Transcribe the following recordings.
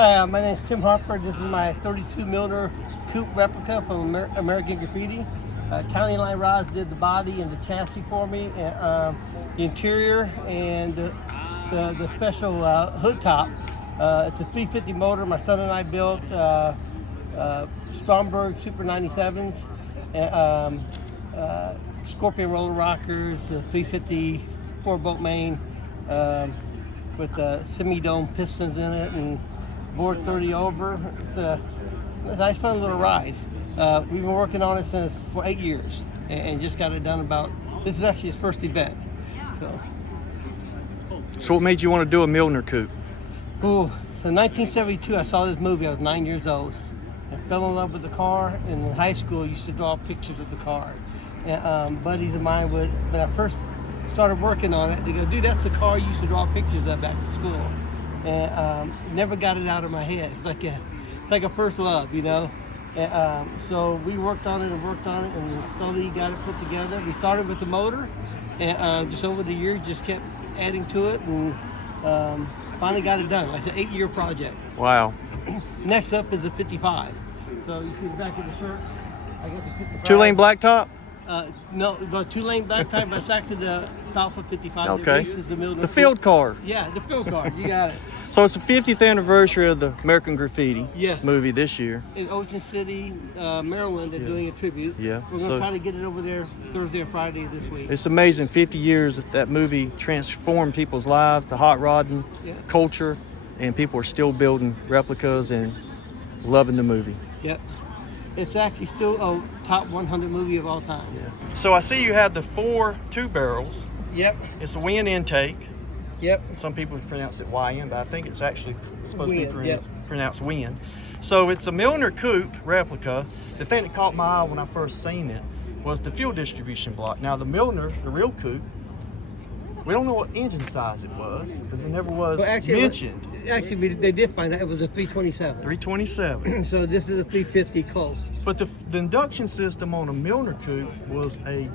Hi, my name is Tim Harper. This is my 32 Milner Coupe replica from American Graffiti. County Line Rods did the body and the chassis for me, and the interior and the special hood top. It's a 350 motor. My son and I built Stromberg Super 97s, Scorpion roller rockers, 350 4-bolt main with semi-dome pistons in it, and board 30 over. It's a nice fun little ride. We've been working on it for 8 years and just got it done this is actually his first event. So what made you want to do a Milner Coupe? So in 1972 I saw this movie. I was 9 years old. I fell in love with the car, and in high school I used to draw pictures of the car. And buddies of mine would, when I first started working on it, they go, dude, that's the car you used to draw pictures of back in school. And never got it out of my head. It's like a first love, you know. And, so we worked on it and slowly got it put together. We started with the motor, and just over the years just kept adding to it, and finally got it done. It's an 8-year project. Wow. Next up is the 55. So you see the back of the shirt. I got the 55. 2-lane blacktop? No, the 2-lane blacktop, but it's actually the Falfa 55. Okay. The field car. Yeah, the field car. You got it. So it's the 50th anniversary of the American Graffiti movie this year. In Ocean City, Maryland, they're doing a tribute. Yeah. We're going to try to get it over there Thursday or Friday this week. It's amazing, 50 years that movie transformed people's lives, the hot rodding culture, and people are still building replicas and loving the movie. Yep. It's actually still a top 100 movie of all time. Yeah. So I see you have the 4 2-barrels. Yep. It's a wind intake. Yep. Some people pronounce it YN, but I think it's actually supposed to be pronounced wind. So it's a Milner Coupe replica. The thing that caught my eye when I first seen it was the fuel distribution block. Now the Milner, the real coupe, we don't know what engine size it was because it never was mentioned. Actually, they did find out it was a 327. 327. So this is a 350 close. But the induction system on a Milner Coupe was a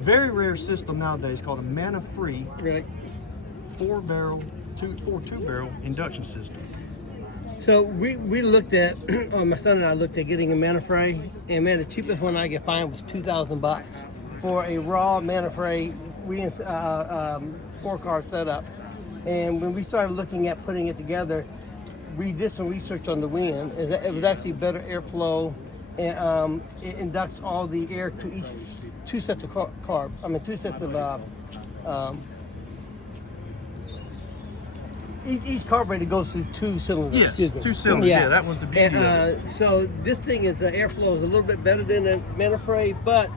very rare system nowadays called a mana-free 4-barrel, 2-barrel induction system. So we looked at, my son and I looked at getting a mana-free, and man, the cheapest one I could find was $2,000 for a raw mana-free 4-car setup. And when we started looking at putting it together, we did some research on the wind. It was actually better airflow, and it inducts all the air to two sets of each carburetor goes through 2 cylinders. Yes, 2 cylinders. Yeah, that was the beauty of it. So this thing is, the airflow is a little bit better than the mana-free, but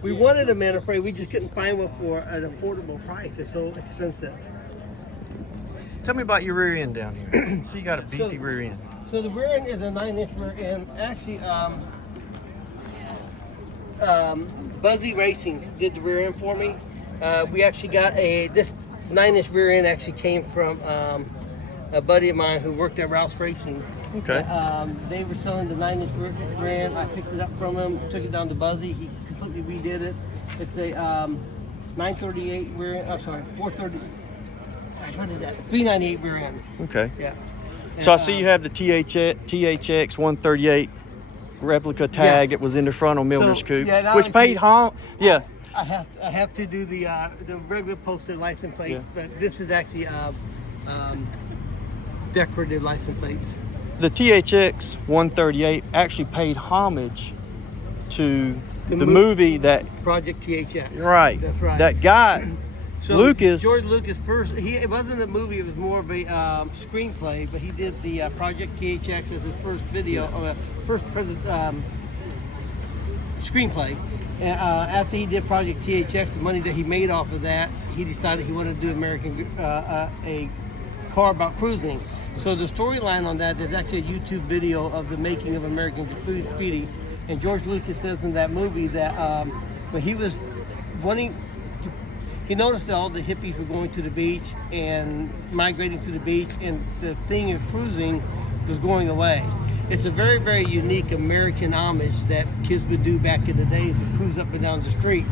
we wanted a mana-free. We just couldn't find one for an affordable price. It's so expensive. Tell me about your rear end down here. So you got a beefy rear end. So the rear end is a 9-inch rear end. Actually, Buzzy Racing did the rear end for me. We actually got this 9-inch rear end actually came from a buddy of mine who worked at Rouse Racing. Okay. They were selling the 9-inch rear end. I picked it up from him, took it down to Buzzy. He completely redid it. It's a 938 rear end. Oh, sorry, 430. What is that? 398 rear end. Okay. Yeah. So I see you have the THX 138 replica tag that was in the front on Milner's Coupe, which paid I have to do the regular posted license plate, but this is actually decorative license plates. The THX 138 actually paid homage to the movie that Project THX. Right. That's right. That guy. So Lucas. George Lucas first. It wasn't a movie. It was more of a screenplay. But he did the Project THX as his first video, first screenplay. And after he did Project THX, the money that he made off of that, he decided he wanted to do a car about cruising. So the storyline on that, there's actually a YouTube video of the making of American Graffiti. And George Lucas says in that movie that when he was wanting to, he noticed that all the hippies were going to the beach and migrating to the beach, and the thing of cruising was going away. It's a very, very unique American homage that kids would do back in the days to cruise up and down the street.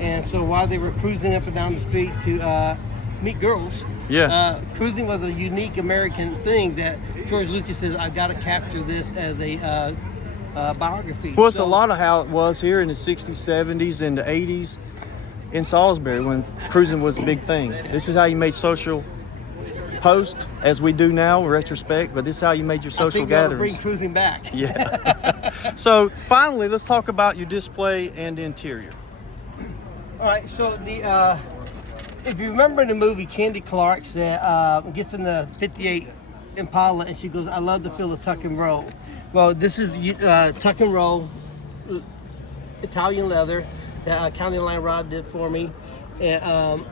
And so while they were cruising up and down the street to meet girls, Yeah. Cruising was a unique American thing that George Lucas says, I've got to capture this as a biography. Well, it's a lot of how it was here in the 60s, 70s, and the 80s in Salisbury when cruising was a big thing. This is how you made social post, as we do now, in retrospect, but this is how you made your social gatherings. Bring cruising back. Yeah. So finally, let's talk about your display and interior. All right, so the if you remember in the movie, Candy Clark said gets in the '58 Impala and she goes, "I love the feel of tuck and roll." Well, this is tuck and roll Italian leather that County Line Rod did for me, and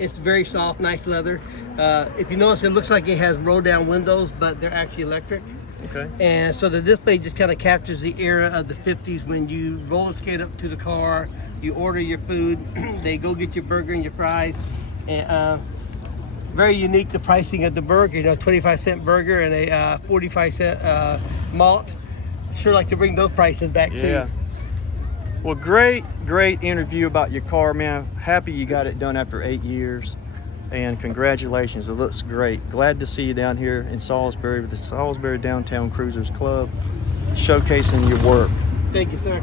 it's very soft, nice leather. If you notice, it looks like it has roll down windows, but they're actually electric. Okay. And so the display just kind of captures the era of the 50s when you roller skate up to the car, you order your food, they go get your burger and your fries. And very unique, the pricing of the burger, 25-cent burger and a 45-cent malt. Sure like to bring those prices back too. Yeah. Well, great interview about your car, man. Happy you got it done after 8 years. And congratulations, it looks great. Glad to see you down here in Salisbury with the Salisbury Downtown Cruisers Club, showcasing your work. Thank you, sir.